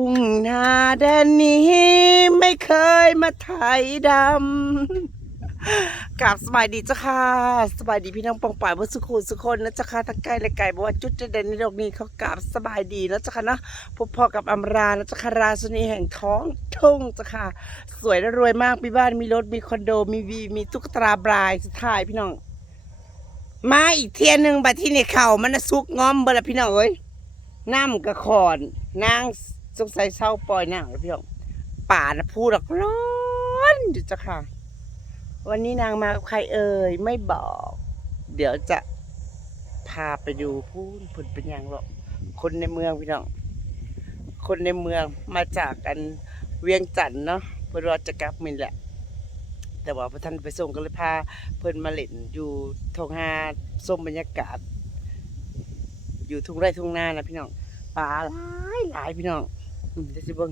ทุ่งนาแดนนี้ไม่เคยมาไถดำกับสบายดีเจ้าค่ะสบายดีพี่น้องปองป่ายว่าสุขุสุคนนะเจ้าค่ะทั้งไกลและไกลบอกว่าจุดจะเด่นในโลกนี้เขากับสบายดีแล้วเจ้าค่ะนะพบพอกับอำราแล้วเจ้าค่ะราชนีแห่งท้องทุ่งเจ้าค่ะ สวยและรวยมากมีบ้านมีรถมีคอนโดมีวีมีตุ๊กตาบรายสุดท้ายพี่น้อง มาอีกเทียนหนึ่งบัดที่ในเข่ามันซุกง้อมเบลพี่น้องเอ้ยน้ำกระขอนนาง สงสัยเศร้าปล่อยนางแล้วพี่น้องป่านะพูดหรอกร้อนอยู่จ้ะค่ะ วันนี้นางมากับใครเอ่ยไม่บอก เดี๋ยวจะพาไปดูพูนผลเป็นอย่างหรอกคนในเมืองพี่น้องคนในเมืองมาจากกันเวียงจันทน์เนาะเพื่อรอจะกลับมินแหละ แต่ว่าพระท่านไปส่งก็เลยพาเพิ่นมาเล่นอยู่ทงหาส้มบรรยากาศ อยู่ทุ่งไร่ทุ่งนานะพี่น้องปลาหลายหลายพี่น้อง อืมเดี๋ยวสิเบิ่ง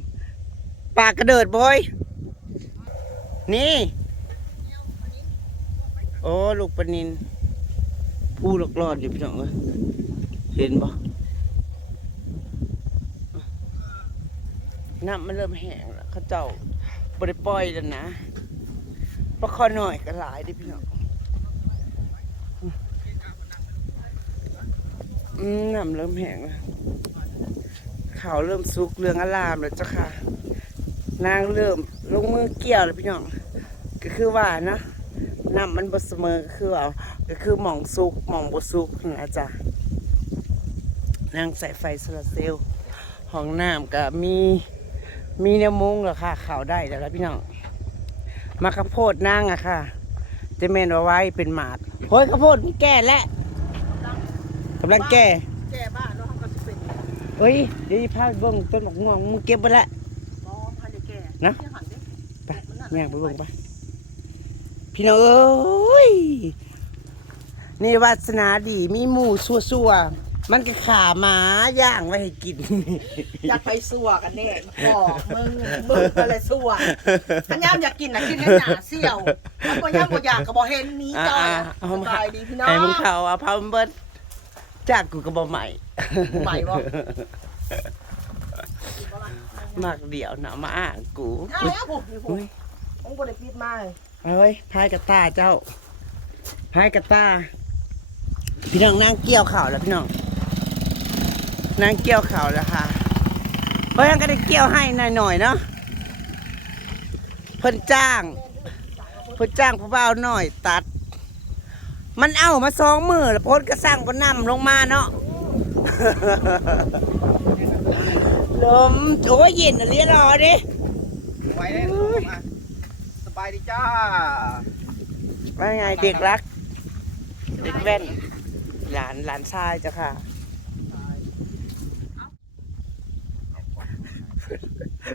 ปากกระเดิดบอย นี่ โอ้ ลูกปลานินผู้หลอกรอดอยู่พี่น้องเอ้ยเห็นบ่น้ำมันเริ่มแห้งแล้วเขาเจ้าบริปล่อยแล้วนะปลาคอหน่อยก็หลายดิพี่น้องน้ำเริ่มแห้งแล้ว ขาเริ่มสุกเรื่องอลามแล้วเจ้าค่ะ นางเริ่มลงมือเกี่ยวแล้วพี่น้อง ก็คือว่านะน้ำมันบเสมอก็คือว่าก็คือหม่องสุกหม่องบสุกนะจ๊ะนางใส่ไฟโซลาร์เซลล์ห้องน้ำก็มีมีแนวมุ้งแล้วค่ะขาวได้แล้วล่ะพี่น้องมาข้าวโพดนางอะค่ะจะเมนเอาไว้เป็นหมาดโอ้ยข้าโพดแก่แล้วกำลังแก่แก่บ้าน เฮ้ยเดี๋ยวพาไปเบิ่งต้นหมกม่วงมึงเก็บไปละมอพันธุ์แก่นะที่หันดิไปแม่งไปเบิ่งไปพี่น้องเอ้ยนี่วาสนาดีมีหมูซัวๆมันก็ขาหมาย่างไว้ให้กิน อยากไปสัวกันแน่บอกมึงมึงอะไรสัวถ้าย่ามอยากกินนะกินในหนาเสี่ยวถ้าบ่ย่ามบ่อยากก็บ่เห็นหนี้จอยอ่าๆเอาสมาบายดีพี่น้องไอ้มึงเขาเอาพามันเบิด จากกูก็บ่ใหม่ใหม่บ่ มากเดียวนะมาอ่างกูอ้าวผมนี่ผมอุ้ยผมบ่ได้ปิดมาเลยเอาเฮ้ยพายกระตาเจ้าพายกระตา พี่น้องนั่งเกี่ยวข่าวแล้วพี่น้องนั่งเกี่ยวข่าวแล้วค่ะเพิ่นก็ได้เกี่ยวให้หน่อยๆเนาะเพิ่นจ้างเพิ่นจ้างผู้บ่าวหน่อย ตัด มันเอามาสองมือแล้วโพดก็สร้างก็นำลงมาเนาะลมโอ้ยเย็นอะเรียรอดิไว้ได้สบายดีจ้าว่าไงเด็กรัก เด็กแว่น หลานหลานชายจ้ะค่ะ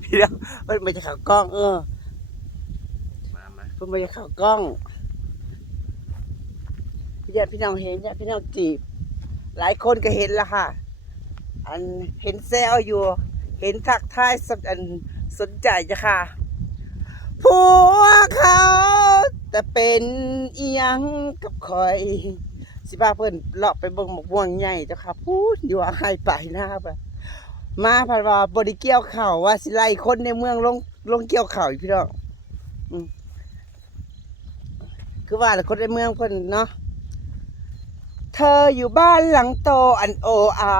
พี่เดียวเพิ่นมาจะข่าวกล้อง เออมามาเพิ่นมาจะข่าวกล้องพี่ ญาติพี่น้องเห็นญาติพี่น้องจีบ หลายคนก็เห็นละค่ะ อันเห็นแซวอยู่ เห็นทักทายสนอันสนใจจ้ะค่ะผัวเขาแต่เป็นอียังกับคอย สิพาเพิ่นเลาะไปเบิ่งหมกม่วงใหญ่จ้าค่ะพูดอยู่ว่าให้ไปหน้าไปมาพันว่าบริเกี่ยวเข่าว่าสิไลคนในเมืองลงลงเกี่ยวเข่าพี่น้องคือว่าคนในเมืองเพิ่นเนาะ เธออยู่บ้านหลังโตอันโออา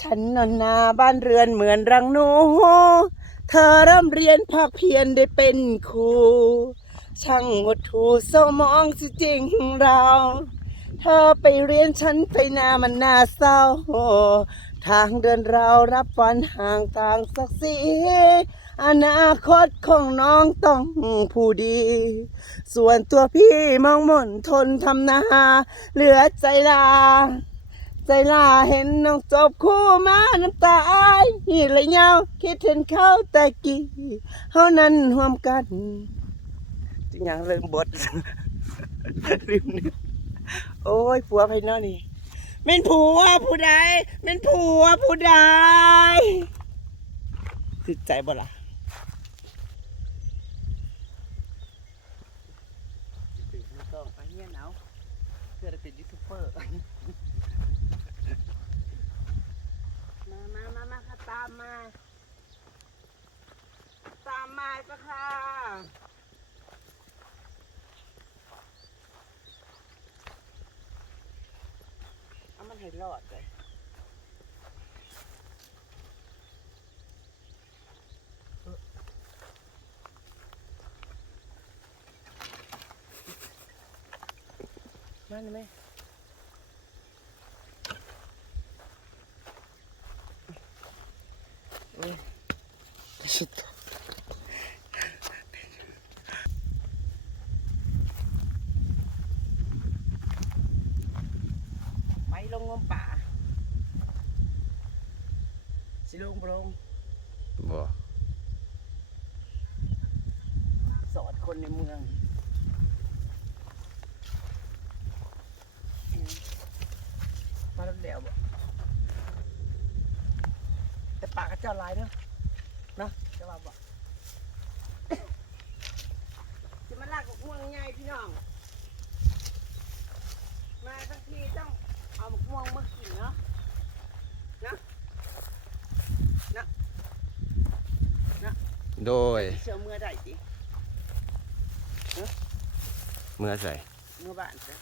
ฉันนอนนาบ้านเรือนเหมือนรังหนู เธอเริ่มเรียนภาคเพียรได้เป็นครู ช่างหดถูเศร้ามองสิจริงเรา เธอไปเรียนฉันไปนามันน่าเศร้า ทางเดินเรารับวันห่างต่างศักดิ์ศรี อนาคตของน้องต้องผู้ดี ส่วนตัวพี่มองมนทนทำนา เหลือใจลา ใจลาเห็นน้องจบคู่มาน้ำตาอายหีเลเงาคิดเห็นเขาแต่กี้เฮานั้นห่วมกันจริงยังเริ่มบทลืมนึกโอ้ยผัวไพนอนี่เม่นผัวผู้ใดเม่นผัวผู้ใดติดใจบ่ล่ะ อร์มามามามาค่ะตามมา ตามมาจ้ะค่ะเอามันให้รอดเลยมานั่นไหม ชิดไปลงงมป่าสิลงบ่ลงบ่สอนคนในเมืองอืมมาแล้วเดี๋ยวบ่แต่ปากก็เจ้าลายเนาะเนาะจะว่าบ่ จะมาลากกับพวงง่ายพี่น้อง มาทั้งทีต้องเอาหมกม่วงมากินเนาะนะนะ โดยเชื่อเมื่อได้สิเมื่อใส่เมื่อบ้านจ้ะ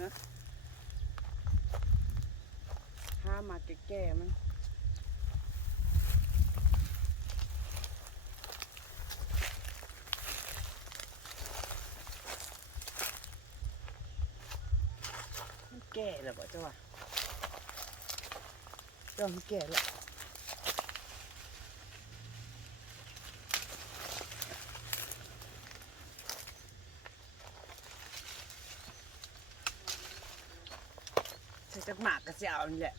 ฮะห้ามาแก่ๆมันมันแก่แล้วบ่เจ้าวะเจ้ามันแก่แล้วใส่จักหมากกระ เสียวนี่แหละ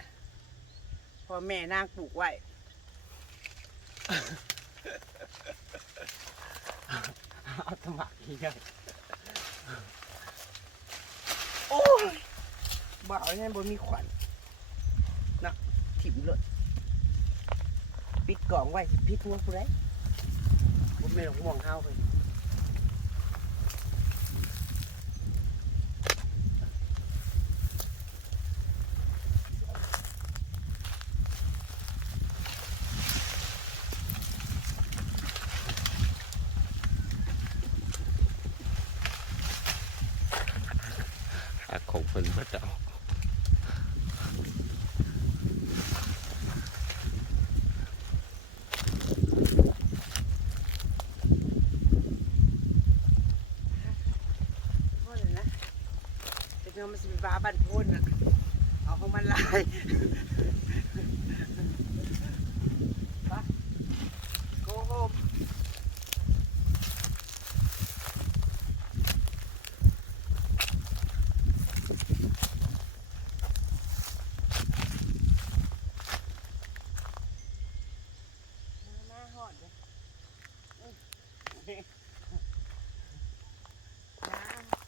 พอแม่นางปลูกไว้ เอาตะหมากอีกแล้วโอ้ยบ่าวนี่บนมีขวัญนะถิ่มเลยปิดกล่องไว้พิษหัวผู้ใดผมไม่หลงห่วงเฮาเลย อักของเพิ่นพระเจ้า พ่อเลยนะ จะเอามันสิไปบ้าบันพ่นอะ เอาของมันลายไปโกโฮมมามาหอดเลยอื้อน้ำ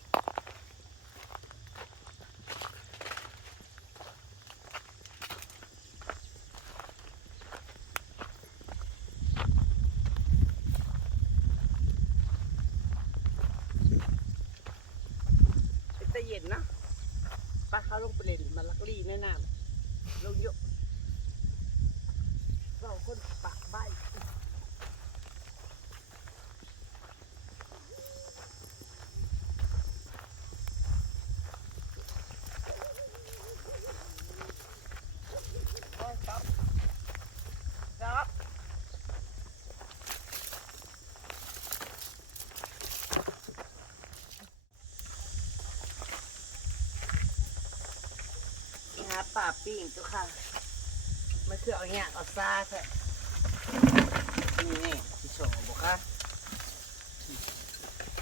เป็นตะเย็นนะปลาเขาลงไปเล่นมาลักลี่แน่นอนลงเยอะเราคนปากใบโอ้ยจ๊อบจ๊อบนี่ฮะ ป่าปิ้งเจ้าค่ะมันคือเอาเงี้ยเอาซาใช่นี่นี่ที่โชว์บอกค่ะ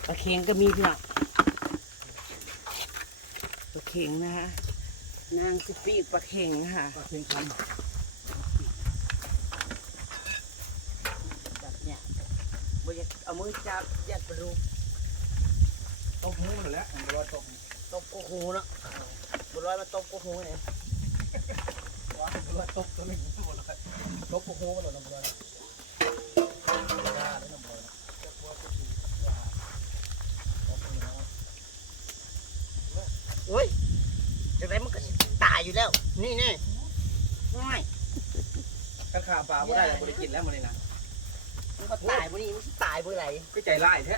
ปลาเค็งก็มีพี่น้องปลาเค็งนะฮะนางจะปีกปลาเค็งค่ะก็เพียงคแบบเนี้ยบ่อยากเอามือจับยัดไปดูำต้มหูมันแหล้วมันว่าต้มต้มกูหูเนาะบุร้อยมาต้มกูหูเนี่ย ว่ามันว่าต้มตัวนี้หมดเลยต้มหูมันหรอน้ำมันได้น้ำมันจะพอจะดีว่าต้มหูเฮ้ยจากไหนมันก็สิตายอยู่แล้ว นี่แน่ง่ายกันขาปลาไม่ได้เราไม่ได้กินแล้วมันเลยนะมันก็ตายบ่นี่มันสิตายบ่ไหลก็ใจร้ายแท้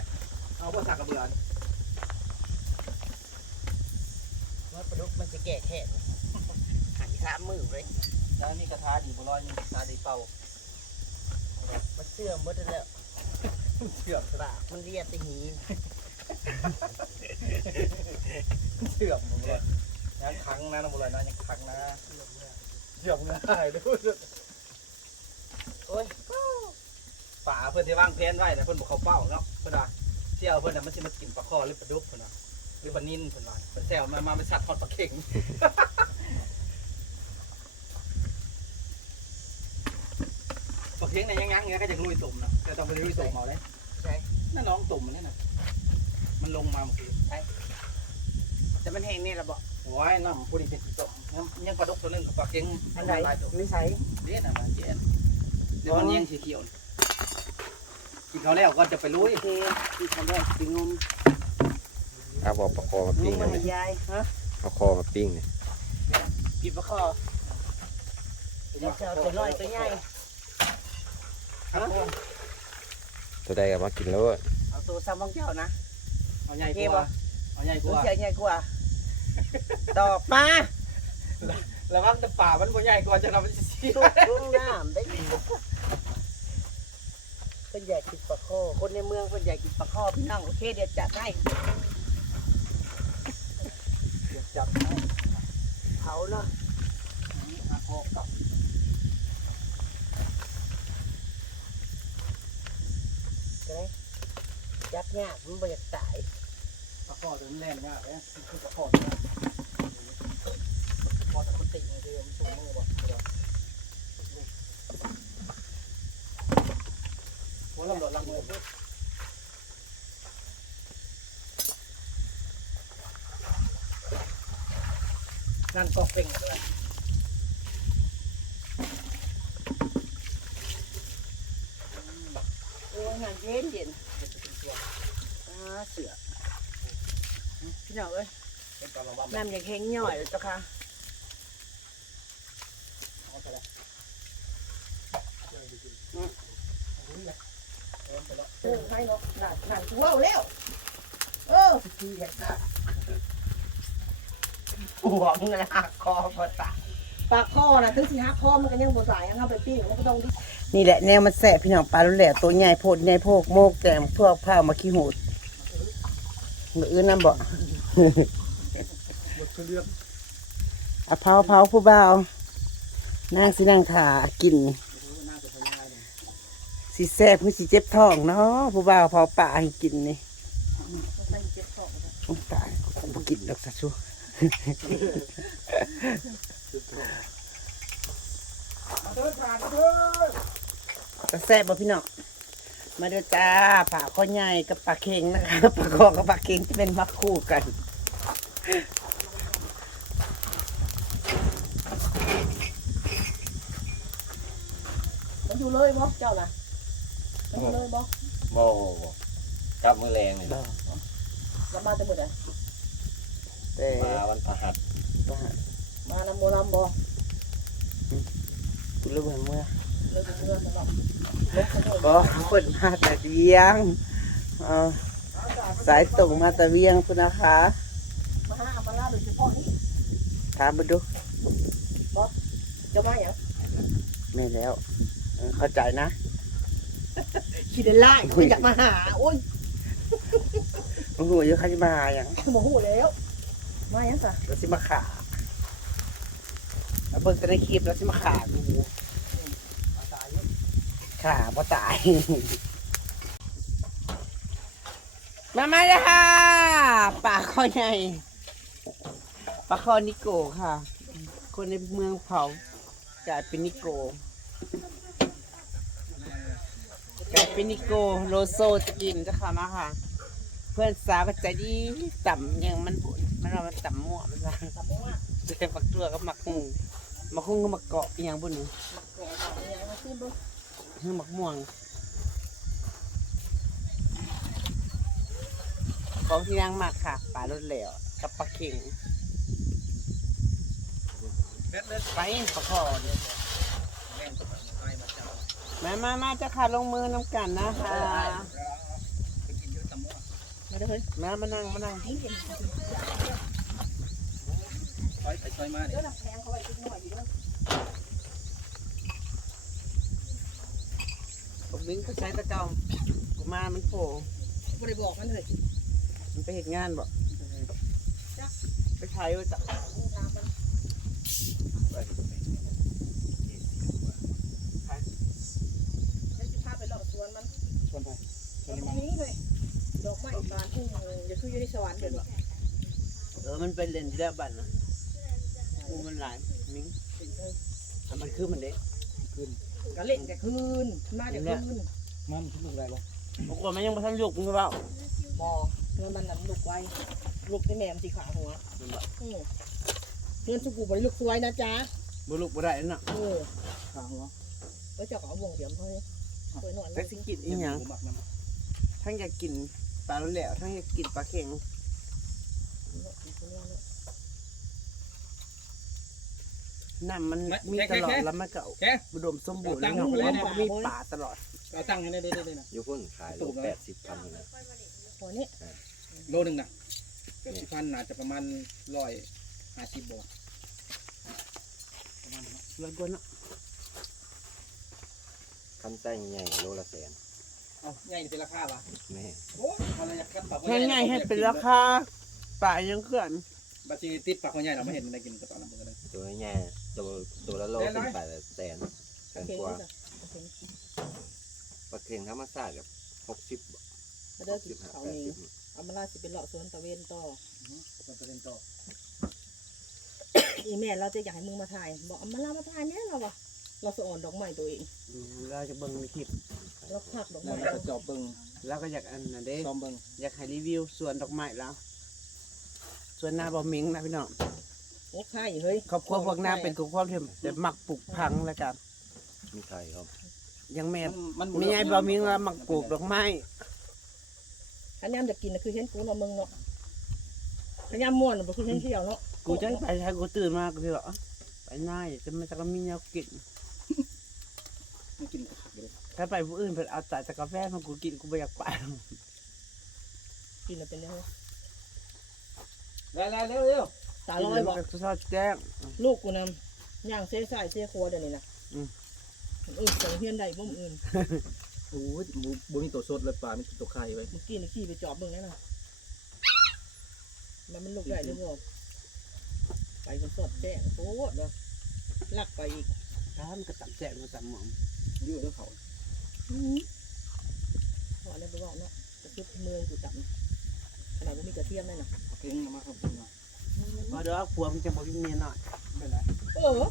เอาพวกสักกระเบือนว่าปลาดุกมันจะแก่แค่เสามมือเลยแล้วมีกระทะดีบุร้อยมีกระทะดีเป่ามันเชื่อมหมดแล้วเชื่อมปากมันเรียดไปหีเชื่อมบุร้อยยังคังนะน้ำบุร้อยนะยังคังนะเชื่อมง่ายดูโอ้ยป่าเพื่อนที่วางแผนไว้แต่เพื่อนบอกเขาเป้าเนาะเพื่อนว่าเสี่ยวเพื่อนน่ะมันจะมากินปลาคอหรือปลาดุกเพื่อนน่ะหรือปลานิ่นเพื่อนว่าเพื่อนแซวมามาไม่สัตว์ทอดปลาเข่ง เข่งเนี่ยยังยังเนี่ยก็จะลุยตุ่มนะแต่ต้องไปลุยตุ่มเอาเลยใช่นั่นน้องตุ่มมันนี่นะมันลงมาเมื่อกี้แต่มันแห้งนี่ละบอกโอ้ยน้ำพูดดีเป็นตุ่มยังยังปลาดุกตัวหนึงกับปลาเข่งอันไหนไม่ใช่เด็ดนะมันเจ็ดเดี๋ยวมันยังสีเขียวกินเขาแล้วก็จะไปลุยโอเคที่ทำได้ดึงงมเอาบอกปลาคอมาปิ้งมหมาน่อยายฮะปลาคอมาปิ้งเนี่ยปิดปลาคอเดี๋ยวจะเอาตัวน้อยตัวใหญ่ ครับผมตัวใดก็มากินแล้วเอาตัวซ้ำของเจ้านะเอาใหญ่กโอเคว่าปะเอาใหญ่กตัวว่าใหญ่ใหญ่กว่าตอกมาระวังแต่ป่ามันบ่ใหญ่กว่าจะนำมันสิเสียทุกลงน้ำได้ยินคนใหญ่กินปลาคอคนในเมืองคนใหญ่กินปลาคอพี่น้องโอเคเดี๋ยวจัดให้เดี๋ยวจับให้เผาเนาะ อาโคกับ จะได้จับ ยากมันบ่อยากตายปลาคอตัวมันแน่นมากเลยคือปลาคอนะพอแต่มันติ่งเลยเดียวมันสูงมือบ่เดี๋ยวโอ้ยลำโดดลำมือปุ๊บนั่นก็เป่งเลย โอ้ยงานเย็นเย็นอ่าเสือพี่น้องเอ้ย เป็ นตอนระวังน้ำอย่างแห้งย่อยเลยเจ้าค่ะเอาไปเลยเออให้เนาะน่ะน่ะว้าวแล้วเออพี่อยากได้หัวมึงนะหักคอพอตายปากคอน่ะถึงสิหักคอมันก็ยังบ่สายยังเอาไปปิ้งมันก็ต้องดินี่แหละแนวมันแสบพี่น้องปลาลุ่นแหล่ตัวใหญ่โพดใหญ่โพกโมกแกมพวกผ้ามาขี้หูดมืออื่นน้ำบ่หมดคือ เรื่องเอาเผาเผาผู้บ่าวนั่งสินั่งขากินน่าจะเป็นยังไงเนี่ยสิแซ่บคือสิเจ็บท้องเนาะผู้บ่าวเผาป่าให้กินนี่ใส่เจ็บคอโอ้ตายกูบ่กินดอกสัชัวเดินผ่านเดินจะแซ่บบ่พี่น้องมาเด้อจ้าปลาข้อใหญ่กับปลาเค็งนะคะปลาคอกับปลาเค็งจะเป็นมักคู่กัน มัน อยู่เลยบ่เจ้าน่ะมันอยู่เลยบ่โม่กับมือแรงเลยแล้วมาแต่มื้อใดแต่มาวันพฤหัสมานำบ่ลำบ่กูรู้เมื่อเลยบ่เมื่อสำหรับลบกันเลยก็คนมาแต่เวียงเอาสายตรงมาแต่เวียงคุณนะคะมาหาอามาลาโดยเฉพาะนี่ถามมาดูจะมาหยังไม่แล้ว เออเข้าใจนะขี้ได้ไล่ก็อยากมาหา โอ้ยโอ้โหเยอะเขาจะมาหาอย่างบ่ฮู้แล้ว มาหยังซะเราสิมาขาแล้วเบิ่งแต่ในคลิปเราสิมาขาดูขาบ่ตาย มามาเลยค่ะปลาคอใหญ่ปลาคอนิโกค่ะ คนในเมืองเผากลายเป็นนิโกกลาย เป็นนิโกโลโซจะกินจะค่ะมาค่ะ เพื่อนสาวก็ใจดีต่ำยังมันบุญมันว่ามันต่ำมั่วมันว่าเจอปักตัวก็มักหุงมักหุงก็มักเกาะอหย่างบุญนี่คือมักม่วงของที่นางมากค่ะปลารสเหลวกับปลาเข็งเด็ดเด็ดไปปลาคอเดี๋ยวแม่งไปมาเจ้ามามามาเจะขาดลงมือน้ำกันนะคะไปกินยืดตะมั่วมาเด้อเฮ้ยมามานั่งมานั่งเอยไปซอยมาเดี๋เนี่ยยวน้ำแพงเขาไว้อีกหน่อยอยู่ด้วยผมนึงก็ใช้ตะเกากูมามันโผล่บ่ได้บอกมันเลยมันไปเห็นงานบ่ไปถ่ายว่าจะ น้ำมันแล้วสิพาไปหลอกสวนมัน ชวนไปชวน ตรง นี่มา นี้เลยดอกไม้บานทุ่งอย่า คืออยู่ในสวรรค์เดี๋ยวนี้เออมันเป็นเลนที่แล้วบัตรนะกูมันหลายมิ้งอะมันคือมันเด้ก็เล่นแต่คืนมาแต่คืนมันทุกลูกได้บ่บางคนมันยังไม่ทันยุกมึงเปล่าบ่เงินมันนั่นลุกไว้ลุกในแม่มนสิขาหัวมันบอกอือเพื่อนสุกูบ่ได้ลุกสวยนะจ๊ะบุลุกบ่ได้นั่นน่ะเออข้างหัวแล้วเจ้าก็เอาวงเดียมเฮ้ยสวยหนวดแต่สิกินอีหยังหมักมันทั้งอยากกิน ปลาแล้วแหล้วทั้งอยากกินปลาเข็งน้ำมันมีตลอดแล้วมันก็แกอุดมสมบูรณ์แล้วเนาะเพราะว่ามันมีป่าตลอดเอาตั้งให้ได้ได้ได้นะอยู่พุ่นขายโลแปดสิบพันนะหัวนี้โลนึงน่ะเกือบสิบพันน่าจะประมาณร้อยห้าสิบบาทประมาณนั้นเนาะแล้วก็เนาะคันไส้ใหญ่โลละแสนเอาใหญ่เป็นราคาวะแม่โอ้อะไรอยากคัดปากแค่ไงให้เป็นราคาป่ายังเขื่อนบัตรติดปากคนใหญ่เราไม่เห็นมันได้กินกระต่ายน้ำมันกันเลยตัวใหญ่ตัวตัวละโลขึ้นไปละแสนแสนเก่งกว่าเลยเก่งปลาเค็งธรรมชาติกับหกสิบมาเด้อสิบห้าเขาแปดเองสิบเอามาลาสิเป็นเลาะสวนตะเวนต่อ มันจะเป็นต่ออีแม่เราจะอยากให้มึงมาถ่าย บอกเอามาลามาถ่ายเนี่ยเราวะ เราสะอ่อนดอกไม้ตัวเองอืมเราจะเบิ่งในคลิปเราพักดอกนั่ไม้นเราจะจอบเบิ้งแล้วก็อยากอันนั้นเด้ซ้อมเบิ้งอยากให้รีวิวสวนดอกไม้แล้วสวนนาบอมิงนะพี่น้องโอ้ค่ายเฮ้ยครอบครัวพวกน้าเป็นครอบครัวที่แบบมักปลูกพังแล้วกันมีไข่ครับยังแม่มันมีไงบอมิงว่ามักปลูกดอกไม้ขันยามจะกินนะคือเห็นกูเนาะมึงเนาะขันยามม่วนน่ะบ่คือเห็นเที่ยวเนาะกูจะไปใช้กูตื่นมากูจะบอกไปหน้าจะไม่จะก็มีแนวกิน มันกินผักเลยถ้าไปผู้อื่นเพิ่นเอาแต่แต่กาแฟมากูกินกูไม่อยากไปกินแล้วเป็นยังไงแล้วเร็วเร็วตาลอยบ่กินแล้วมันก็ทอดแจ้งลูกกูนำย่างเสียสายเสียครัวเดี๋ยวนี้นะอืมเออส่งเฮียนได้บ่มออื่นโอ้ยบุมีตัวสดเลยปลามีตัวไข่ไว้เมื่อกี้นี่ขี่ไปจอบเบิ่งแล้วนะมันมันลูกใหญ่หรือบ่ไปมันสดแจ้งโคตรเนาะลักไปอีกถ้ามันก็ตับแจ้งมาตับหมอง ยืดด้วยเขาว่าอะไรไปบอกเนาะกระชุบเมืองกูจับขนาดว่ามีกระเทียมนั่นน่ะเก่งมาครับเพราะเดี๋ยวผัวมันจะบอกมีเมียหน่อยไม่ไรเออ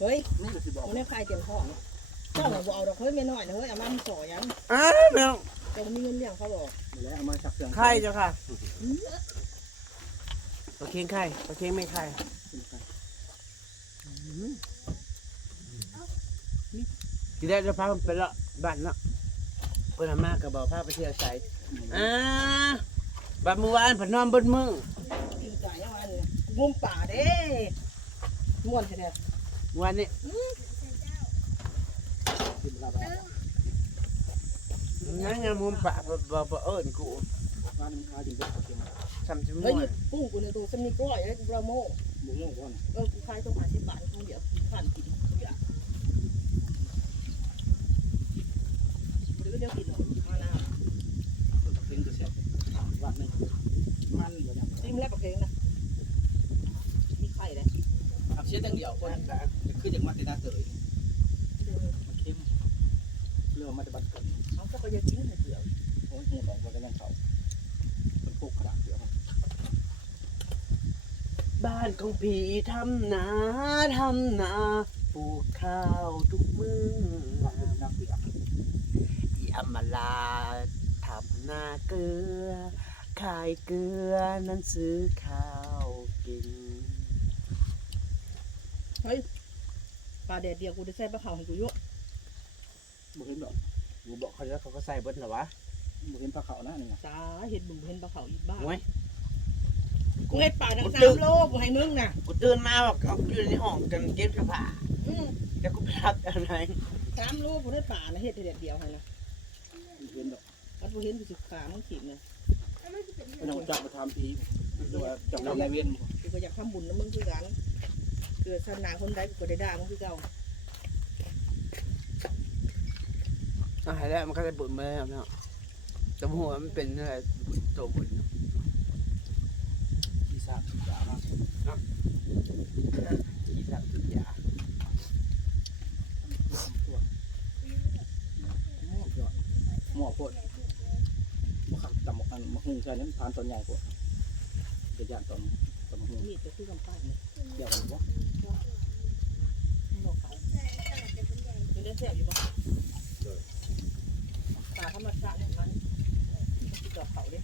เฮ้ยนี่ก็สิบอกมันไม่คลายเต็มท้องเนาะเจ้าหน่ะบ่เอาดอกเฮ้ยเมียน้อยนะเฮ้ยเอามาจ่อยังอ้าวแมวเจ้ามีเงินเลี้ยงเขาบอกไม่แล้วเอามาชักเสื่องไข่เจ้าค่ะปลาเค็งไข่ปลาเค็งไม่ไข่ ทีแรกจะพามันไปละบ้านเนาะเพิ่นเอามากกับบอกพาไปเที่ยวใสอ่าบัดเมื่อวานเพิ่นนอนบนมือกินไก่ยังไงเนี่ยงุ่มป่าเด้ม่วนแท้วันนี้กินลาบะงั้นงามมุมปะบ่บ่บ่เอิ้นกูร้านมันขายดีกว่าเก่งซ้ำจะๆม่เฮ้ยวนปุ้งกูในตัวสมีก้อยเลยกูบราโมหมูโม่ก่อนเออกูขายต้องหาสิบบาทกูเดี๋ยวผ่านกินทุกอย่าง เดียวกินหรอกมาน้เก่งจะแซ่บร้านนึงมันบ่ยังำซิมแล้วปลาเค็งนะมีไข่เลยอักเสียตั้งเดียวคนจะขึ้นจากมาตินาเตยมันเข้มเรื่องมันจะบัดเกินเอาก็ไปยากินเผื่อโอ้ยหัวบอกว่าจะนั่งเขาเป็นพวกขนาดเดียวครับบ้านของพี่ทำนาทำนาปลูกข้าวทุกมื้อ ร้านเป็นนักเสืออีอำมาลาทำนาเกลือ ขายเกลือนั้นซื้อข้าวกิน เฮ้ยปลาแดดเดียวกูได้ใส่ปลาขาวให้กูเยอะบ่เห็นดอกกูบอกเขาแล้วเขาก็ใส่เบิดเหรอวะบ่เห็นปลาเขานะนี่นะตาเห็นมึงเห็นปลาขาวอีกบ้างโอ้ยกูเห็ดป่าทั้งสามโลกูให้มึงน่ะกูตื่นมาบอกเอาอยู่ในห้องกันเก็บกระผาอืมจะกูไปรับอะไรสามโลกูได้ป่านะเห็ดแดดเดียวให้นะบ่ เห็นดอกอันกูเห็นกูสิขามันขีดนะไม่ต้องจับมาทำพีดูว่าจับนำในเวียนกูก็อยากทำบุญนะมึงคือกันเกิดศาสนาคนใดกูก็ได้ด่ามึงคือเก่าอะแล้วมันก็ได้บุญมาแล้วเนาะแต่หัวมันเป็นอะไรบุญโตบุญที่ทราบที่ยามาที่สักที่ยา หม้ อโพดมาขับจำมาขันมาหุงใช่นั้นทานตอนใหญ่โพดเดี๋ยวย่างตอนตอนมาหุงมีดก็คือกำปั้นเลยเดี๋ยวกันบ่บอกเขามีเรื่องแสบอยู่ปะปลาธรรมชาติเนี่ยมันมันติดดอกเขาดิ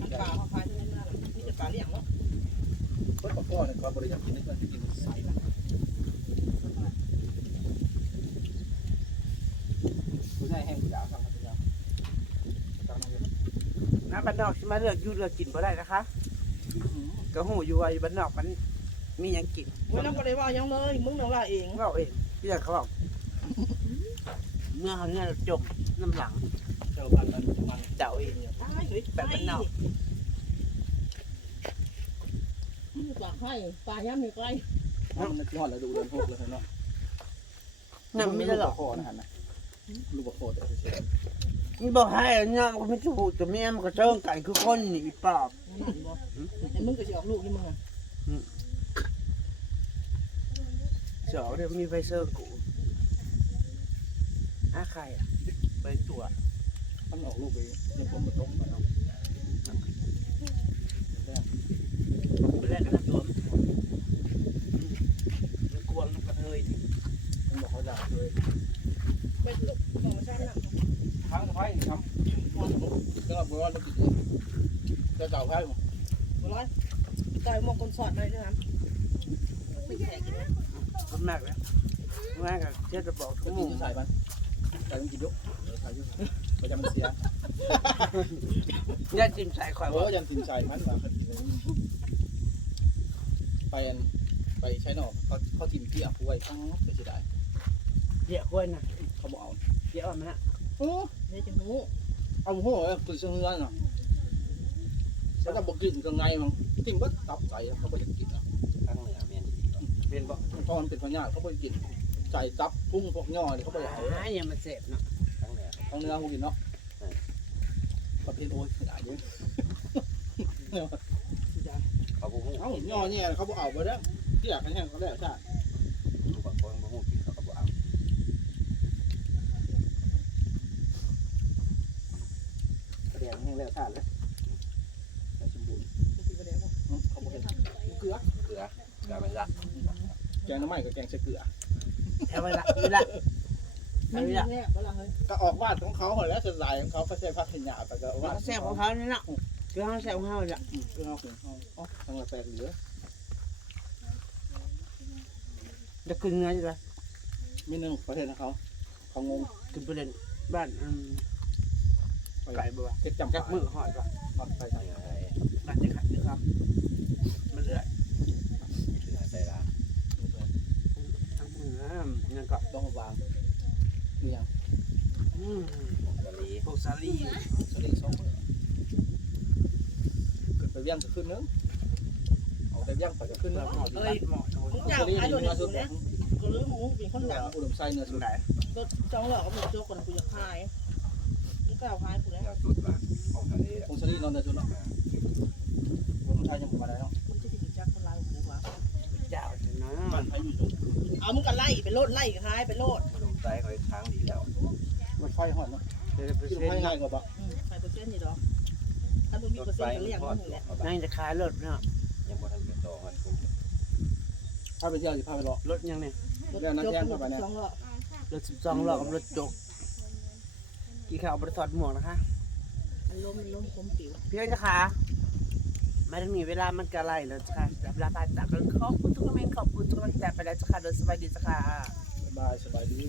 มันปลาเขาพายที่นั่นน่ะมีแต่ปลาเลี้ยงเนาะเพิ่นบอกพ่อเนี่ยก็บริจาคกินนี่ก็กินใส่นะผู้ชาย แห้งผู้ยาวสั่งมาผู้ยาวสั่งมาเยอะน้ำบ้านนอกที่มาเลือกอยู่เลือกกินบ่ได้นะคะก็หูอยู่ว่าอยู่บ้านนอกมันมีหยังกินมึงนั่งก็เลยว่ายังเลย มึงนั่งว่าเองเราเองพี่อยากเขาบอกเมื่อเขาเนี่ยจมน้ำหลังเจ้าพันมันมันเจ้าเองตายเฮ้ยแบบบ้านนอกมึงปลาไข่ปลาย่ำมีไก่มันที่หอดแล้วดูเดินหกเลยเนาะนั่นไม่ได้หรอกคอนะฮะนะ ลูกบะโคต่เฉยมันบอกให้เนี่ยมันก็ไม่ถูกจะเมียมันก็เจิงกันคือคนนี่อีปอบไอ้มึงก็สิออกลูกนี่มึงอะเสือเดี๋ยวมีไฟเซอร์กูอาใครอะไปตัวมันออกลูกไปเดี๋ยวผมมาต้มมาเนาไปแรกกันนะตัวมันมันกวงมันกระเทยมันบอกเขาอยาเลย เป็นลูกธรรมชาติน่ะทั้งไพ่ครับก็บอกว่าลูกจะเจ้าไพ่บ่ร้อยต่อยหมกคนสอดเลยด้วยครับไม่แข็งกินนะคนมากเลยมากกับเชื่อจะบอกทุจะกกิมุนมใส่มันใส่ต้องกินยกใส่ยกมันจะมันเสียย่าจิ้มใส่ข่อยว่ายันสินใส่มันว่าไปอันไปใช้นอกเขาเขากินที่อะป่วยทั้งไปเสียดายเดี๋ยวกล้วยนะ เขาบอกเอาเดี๋ยวเอามันนะโอ้เดี๋ยวจะหูเอาหัวคือเสื้อเนาะแล้วถ้าบอกกินก็ไงมั้งทิ้งบัดตับใส่เขาไม่อยากกินอะข้างเหนือเมียนดีกว่าเป็นบอกตอนเป็นพญาเขาไม่กินใส่ตับพุ่งพวกย่อนี่เขาไม่อยากอ่าเอาอย่ามาเสพเนาะข้างเหนือต้องเนื้อหูกินเนาะประเภทโอ้ยได้เยอะเขาบุ้งเอ้าย่อเนี่ยเขาบอกเอาไปแล้วที่อยากให้แห้งเขาแล้วใช่ บางคนบุ้งกินเขาก็บอกเอา แดงแห้งแล้วใช่แล้วสมบูรณ์กินไปแล้วเขาบอกเกลือเกลือเกลือเป็นหลักแกงน้ำมันกับแกงใส่เกลือแถวเวลาเวลาไม่มีแน่เวลาเฮ้ยก็ออกวาดของเขาแล้วสดายของเขาเขาใช้ผักขยะแต่ก็วาดแซ่บของเขานี่เนาะคือเขาแซ่บของเขาเนี่ยเรื่องเขาของเขาอ๋อทางละแปลกเหลือจะกินเนื้ออยู่ละมีหนึ่งประเทศนะเขาเขางงกินประเด็นบ้านอืม ไก่บัวเก็บจำจักมือหอยป่ะทอดไปข้างเหนือใส่บ้านจะขัดนะครับมันเลื่อยเหนือใส่ละทั้งมือนั่นก็ต้องวางนี่ยังอืมกะลีพวกสาลีสลีสองมือเกิดไปเวียงก็ขึ้นนึงเอาแต่เวียงไปก็ขึ้นเราแล้วหอดเลยหมอโดนมึงอยากสลีขายนี่โดนเนื้อสูสุดนะก็รู้มึงเป็นคนหลังอุดมไส้เนื้อตรสุงดไหนก็จ้องหลอกก็มึงโจ๊กก่อนกูจะขาย มึงกล่าวขายกูแล้วเนื้อสุดละของทะเลคงสลีนอนเนื้อสุดเนาะอุดมไส้ยังมาได้เนาะมึงจะติดจักคนลายกูวะเจ้าเนาบ้านไผอยู่ตรงเอามึงก็ไล่ไปโลดไล่ขายไปโลดขนมไส้เขาค้างดีแล้วมันไฟหอดเนาะเดี๋ยวเปอร์คือเซ็นไฟต์ง่ายกว่าปะขายเปอร์เซ็นต์นี่ดอกถ้ามึงมีเปอร์เซ็นต์ก็เรียกทอมึดงแหละนั่งจะขายรถเนาะยังบ่ทันเป็นโตมันคงถ้าไปเที่ยวสิพาไปรอรถยังเนี่ยรถจกมึงสองหลอกรถสิบสองล้อกับรถจก กี่ข่าวบริษัทหมวกนะคะมันล้มมันล้มผมปิวพี่อ้อยนะคะมาถึงนี้เวลามันกะไรแล้วจ้ะค่ะจับลาตายจากกันขอบคุณทุกคอมเมนต์ขอบคุณทุกกำลังใจไปแล้วจ้ะค่ะโดยสบายดีจ้ะค่ะสบายสบายดี